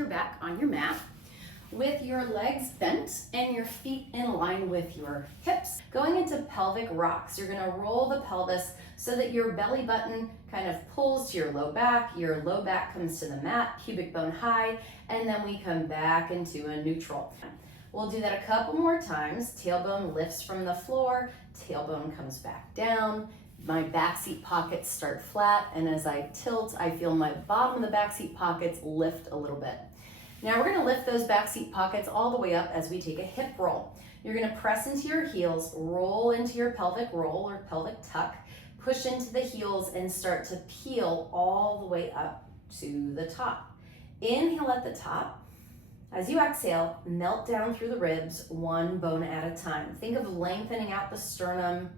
your back on your mat with your legs bent and your feet in line with your hips. Going into pelvic rocks, you're gonna roll the pelvis so that your belly button kind of pulls to your low back comes to the mat, pubic bone high, and then we come back into a neutral. We'll do that a couple more times. Tailbone lifts from the floor, tailbone comes back down. My backseat pockets start flat, and as I tilt, I feel my bottom of the backseat pockets lift a little bit. Now we're gonna lift those backseat pockets all the way up as we take a hip roll. You're gonna press into your heels, roll into your pelvic roll or pelvic tuck, push into the heels and start to peel all the way up to the top. Inhale at the top. As you exhale, melt down through the ribs, one bone at a time. Think of lengthening out the sternum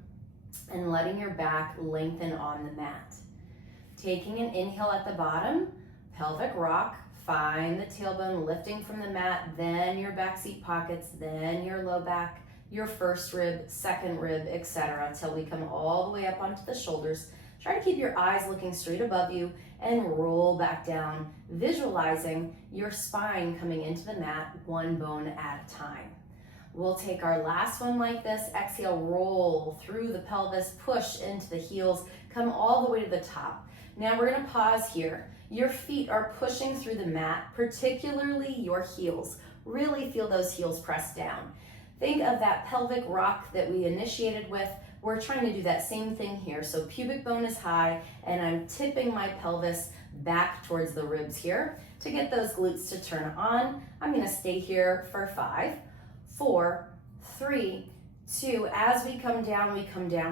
and letting your back lengthen on the mat. Taking an inhale at the bottom, pelvic rock, find the tailbone lifting from the mat, then your back seat pockets, then your low back, your first rib, second rib, etc. Until we come all the way up onto the shoulders. Try to keep your eyes looking straight above you and roll back down, visualizing your spine coming into the mat, one bone at a time. We'll take our last one like this. Exhale, roll through the pelvis, push into the heels, come all the way to the top. Now we're gonna pause here. Your feet are pushing through the mat, particularly your heels. Really feel those heels press down. Think of that pelvic rock that we initiated with. We're trying to do that same thing here. So pubic bone is high and I'm tipping my pelvis back towards the ribs here. To get those glutes to turn on, I'm gonna stay here for 5, 4, 3, 2. As we come down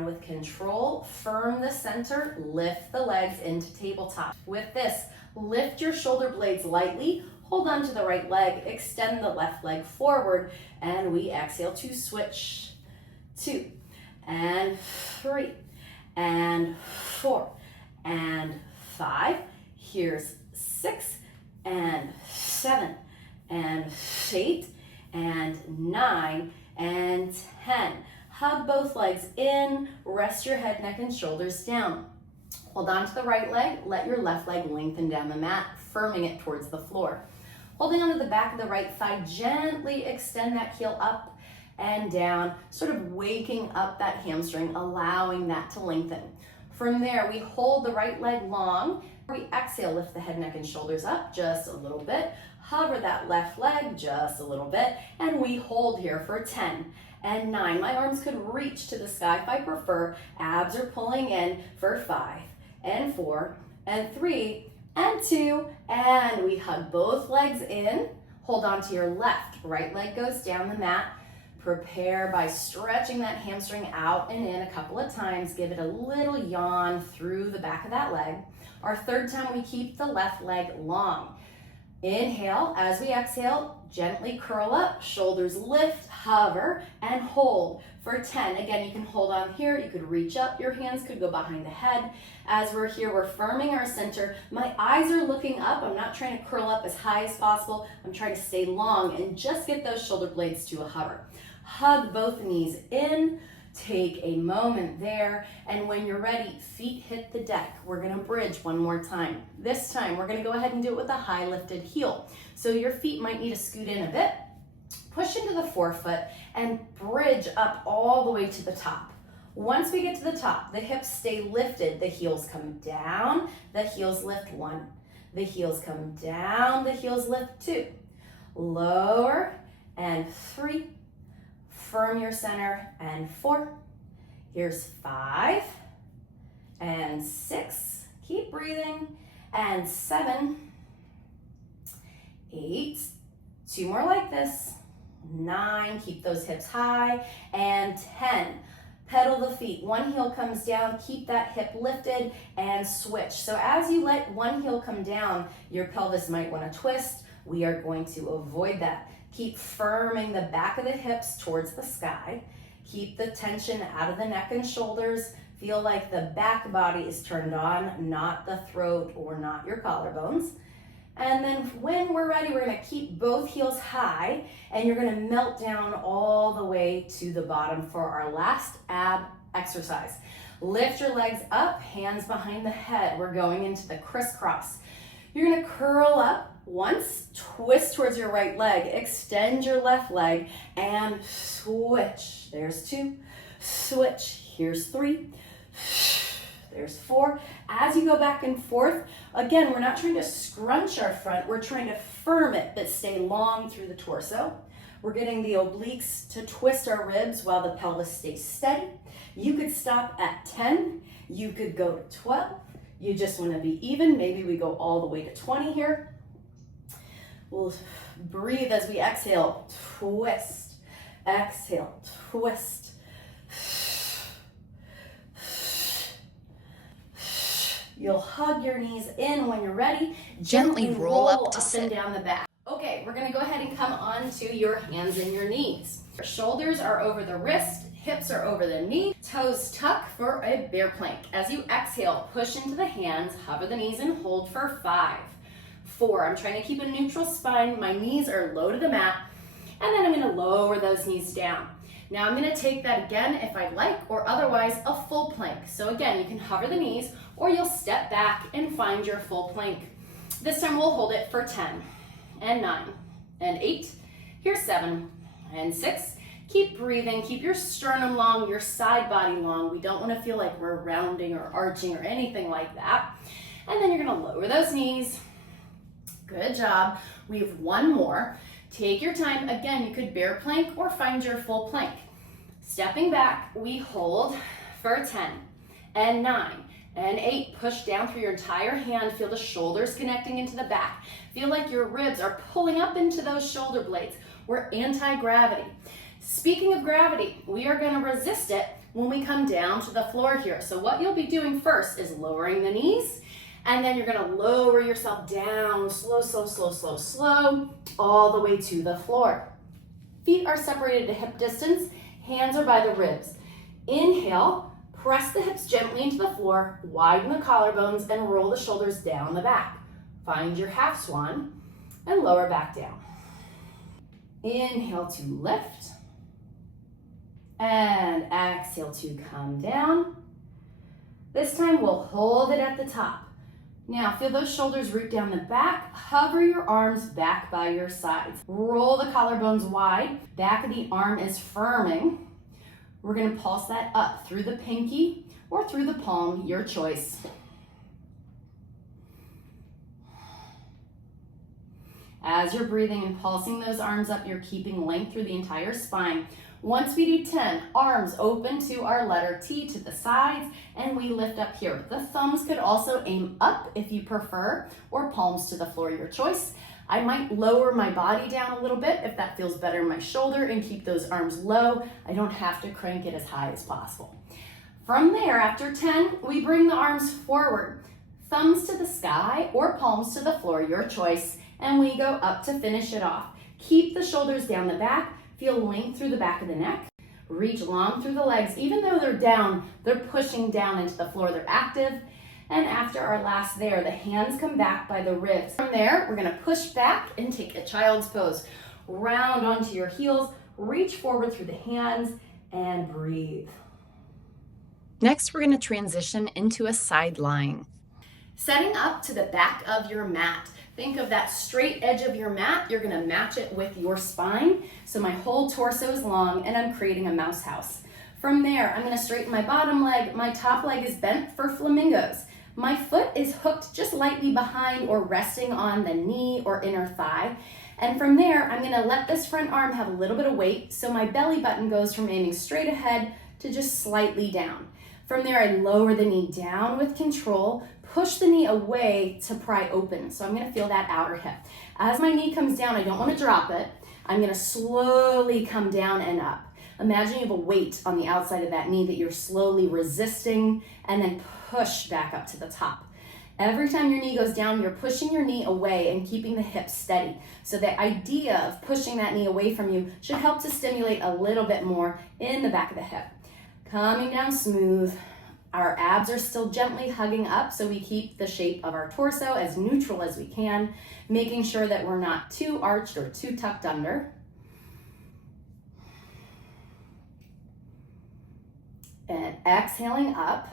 with control. Firm the center, lift the legs into tabletop. With this, lift your shoulder blades lightly, hold on to the right leg, extend the left leg forward, and we exhale to switch. 2, and 3, and 4, and 5. Here's 6, and 7, and 8, and 9, and 10. Hug both legs in, rest your head, neck, and shoulders down. Hold on to the right leg, let your left leg lengthen down the mat, firming it towards the floor. Holding onto the back of the right thigh, gently extend that heel up and down, sort of waking up that hamstring, allowing that to lengthen. From there, we hold the right leg long. We exhale, lift the head, neck, and shoulders up just a little bit. Hover that left leg just a little bit, and we hold here for 10 and 9. My arms could reach to the sky if I prefer. Abs are pulling in for 5 and 4 and 3 and 2, and we hug both legs in. Hold on to your left. Right leg goes down the mat. Prepare by stretching that hamstring out and in a couple of times. Give it a little yawn through the back of that leg. Our third time, we keep the left leg long. Inhale, as we exhale, gently curl up, shoulders lift, hover, and hold for 10. Again, you can hold on here, you could reach up, your hands could go behind the head. As we're here, we're firming our center. My eyes are looking up. I'm not trying to curl up as high as possible. I'm trying to stay long and just get those shoulder blades to a hover. Hug both knees in, take a moment there, and when you're ready, feet hit the deck. We're gonna bridge one more time. This time, we're gonna go ahead and do it with a high lifted heel. So your feet might need to scoot in a bit, push into the forefoot, and bridge up all the way to the top. Once we get to the top, the hips stay lifted, the heels come down, the heels lift 1. The heels come down, the heels lift 2. Lower, and 3. Firm your center, and 4. Here's 5, and 6. Keep breathing, and 7, 8. 2 more like this. 9, keep those hips high, and 10. Pedal the feet. One heel comes down, keep that hip lifted, and switch. So as you let one heel come down, your pelvis might want to twist. We are going to avoid that. Keep firming the back of the hips towards the sky. Keep the tension out of the neck and shoulders. Feel like the back body is turned on, not the throat or not your collarbones. And then when we're ready, we're gonna keep both heels high and you're gonna melt down all the way to the bottom for our last ab exercise. Lift your legs up, hands behind the head. We're going into the crisscross. You're gonna curl up, Once, twist towards your right leg, extend your left leg, and switch. There's 2, switch. Here's 3, there's 4. As you go back and forth, again, we're not trying to scrunch our front, we're trying to firm it, but stay long through the torso. We're getting the obliques to twist our ribs while the pelvis stays steady. You could stop at 10, you could go to 12. You just want to be even. Maybe we go all the way to 20 here. We'll breathe as we exhale, twist, exhale, twist. You'll hug your knees in when you're ready. Gently roll up to sit. And down the back. Okay, we're gonna go ahead and come onto your hands and your knees. Your shoulders are over the wrist, hips are over the knee, toes tuck for a bear plank. As you exhale, push into the hands, hover the knees and hold for 5, 4. I'm trying to keep a neutral spine. My knees are low to the mat, and then I'm gonna lower those knees down. Now I'm gonna take that again if I'd like, or otherwise a full plank. So again, you can hover the knees, or you'll step back and find your full plank. This time we'll hold it for 10, and 9, and 8. Here's 7, and 6. Keep breathing, keep your sternum long, your side body long. We don't wanna feel like we're rounding or arching or anything like that. And then you're gonna lower those knees. Good job. We have one more. Take your time. Again, you could bear plank or find your full plank. Stepping back, we hold for 10, and 9, and 8. Push down through your entire hand. Feel the shoulders connecting into the back. Feel like your ribs are pulling up into those shoulder blades. We're anti-gravity. Speaking of gravity, we are going to resist it when we come down to the floor here. So what you'll be doing first is lowering the knees, and then you're going to lower yourself down, slow, slow, slow, slow, slow, all the way to the floor. Feet are separated to hip distance, hands are by the ribs. Inhale, press the hips gently into the floor, widen the collarbones, and roll the shoulders down the back. Find your half swan, and lower back down. Inhale to lift, and exhale to come down. This time we'll hold it at the top. Now feel those shoulders root down the back, hover your arms back by your sides. Roll the collarbones wide, back of the arm is firming. We're gonna pulse that up through the pinky or through the palm, your choice. As you're breathing and pulsing those arms up, you're keeping length through the entire spine. Once we do 10, arms open to our letter T to the sides, and we lift up here. The thumbs could also aim up if you prefer, or palms to the floor, your choice. I might lower my body down a little bit if that feels better in my shoulder and keep those arms low. I don't have to crank it as high as possible. From there, after 10, we bring the arms forward. Thumbs to the sky or palms to the floor, your choice, and we go up to finish it off. Keep the shoulders down the back. Feel length through the back of the neck. Reach long through the legs. Even though they're down, they're pushing down into the floor. They're active. And after our last there, the hands come back by the ribs. From there, we're gonna push back and take a child's pose. Round onto your heels, reach forward through the hands, and breathe. Next, we're gonna transition into a side lying. Setting up to the back of your mat. Think of that straight edge of your mat. You're gonna match it with your spine. So my whole torso is long and I'm creating a mouse house. From there, I'm gonna straighten my bottom leg. My top leg is bent for flamingos. My foot is hooked just lightly behind or resting on the knee or inner thigh. And from there, I'm gonna let this front arm have a little bit of weight. So my belly button goes from aiming straight ahead to just slightly down. From there, I lower the knee down with control, push the knee away to pry open. So I'm gonna feel that outer hip. As my knee comes down, I don't wanna drop it. I'm gonna slowly come down and up. Imagine you have a weight on the outside of that knee that you're slowly resisting and then push back up to the top. Every time your knee goes down, you're pushing your knee away and keeping the hips steady. So the idea of pushing that knee away from you should help to stimulate a little bit more in the back of the hip. Coming down smooth. Our abs are still gently hugging up, so we keep the shape of our torso as neutral as we can, making sure that we're not too arched or too tucked under. And exhaling up.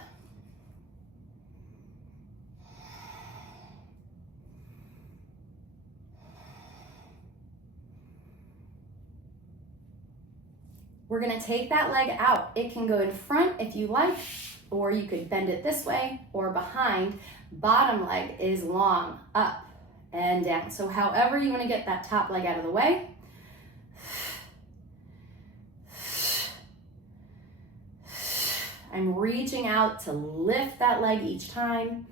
We're gonna take that leg out. It can go in front if you like, or you could bend it this way or behind. Bottom leg is long, up and down. So however you wanna get that top leg out of the way. I'm reaching out to lift that leg each time.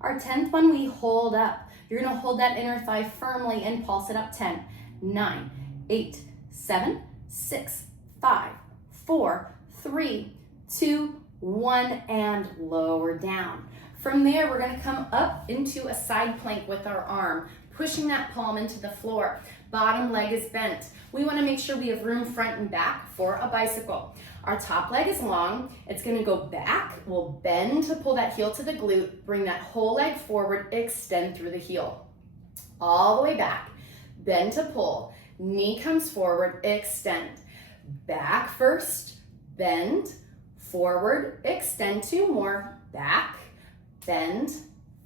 Our 10th one, we hold up. You're gonna hold that inner thigh firmly and pulse it up. 10, 9, 8, 7, 6, 5, 4, 3, 2, 1, and lower down. From there, we're gonna come up into a side plank with our arm, pushing that palm into the floor. Bottom leg is bent. We wanna make sure we have room front and back for a bicycle. Our top leg is long. It's gonna go back. We'll bend to pull that heel to the glute, bring that whole leg forward, extend through the heel. All the way back, bend to pull. Knee comes forward, extend. Back first, bend, forward, extend. 2 more, back, bend,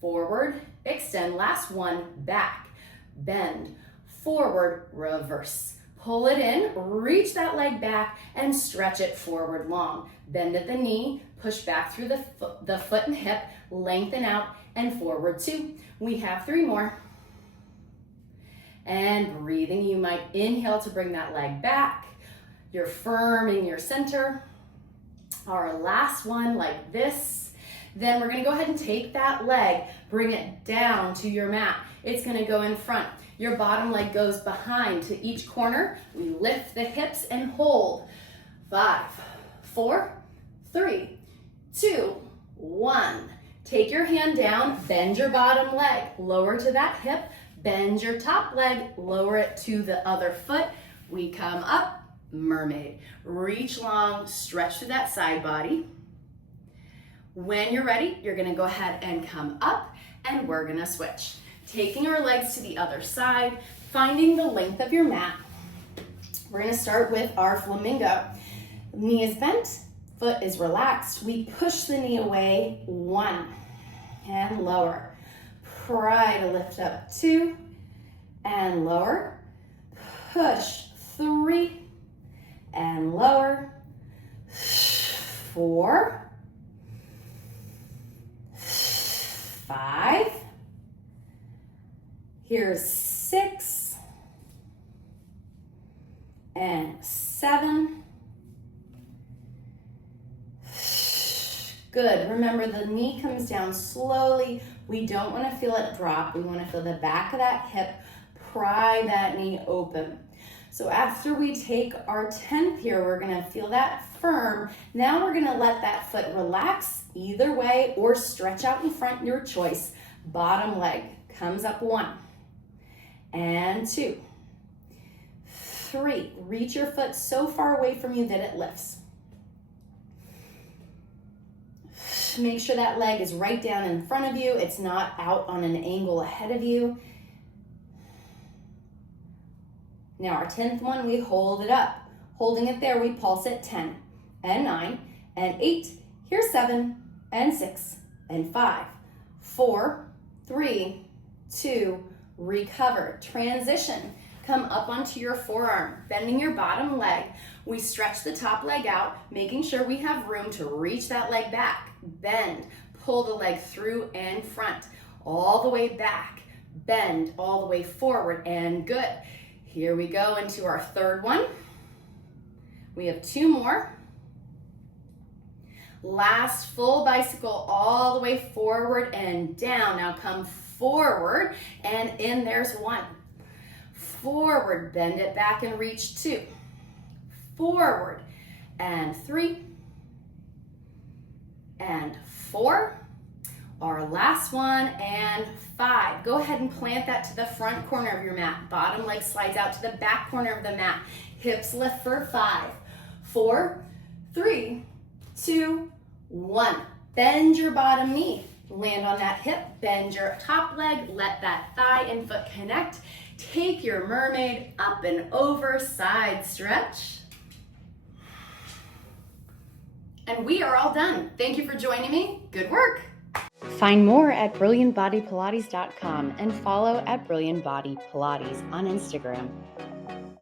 forward, extend. Last one, back, bend, forward, reverse. Pull it in, reach that leg back, and stretch it forward long. Bend at the knee, push back through the foot and hip, lengthen out, and forward 2. We have 3 more. And breathing, you might inhale to bring that leg back. You're firm in your center. Our last one, like this. Then we're gonna go ahead and take that leg, bring it down to your mat. It's gonna go in front. Your bottom leg goes behind to each corner. We lift the hips and hold. 5, 4, 3, 2, 1. Take your hand down, bend your bottom leg, lower to that hip, bend your top leg, lower it to the other foot. We come up, mermaid. Reach long, stretch through that side body. When you're ready, you're gonna go ahead and come up, and we're gonna switch. Taking our legs to the other side, finding the length of your mat. We're gonna start with our flamingo. Knee is bent, foot is relaxed. We push the knee away, 1, and lower. Try to lift up, 2, and lower. Push, 3, and lower. 4, 5. Here's 6 and 7. Good. Remember, the knee comes down slowly. We don't want to feel it drop. We want to feel the back of that hip, pry that knee open. So after we take our 10th here, we're going to feel that firm. Now we're going to let that foot relax either way or stretch out in front, your choice. Bottom leg comes up, 1 and 2, 3. Reach your foot so far away from you that it lifts. Make sure that leg is right down in front of you. It's not out on an angle ahead of you. Now our 10th one, we hold it up. Holding it there, we pulse it. 10 and 9 and 8. Here's 7 and 6 and 5, 4, 3, 2, recover. Transition. Come up onto your forearm, bending your bottom leg. We stretch the top leg out, making sure we have room to reach that leg back. Bend, pull the leg through and front, all the way back. Bend all the way forward, and good. Here we go into our 3rd one. We have 2 more. Last full bicycle all the way forward and down. Now come forward and in, there's 1. Forward, bend it back and reach 2. Forward and 3 and 4. Our last one and 5. Go ahead and plant that to the front corner of your mat. Bottom leg slides out to the back corner of the mat. Hips lift for 5, 4, 3, 2, 1. Bend your bottom knee. Land on that hip, bend your top leg, let that thigh and foot connect. Take your mermaid up and over, side stretch. And we are all done. Thank you for joining me. Good work. Find more at BrilliantBodyPilates.com and follow at BrilliantBodyPilates on Instagram.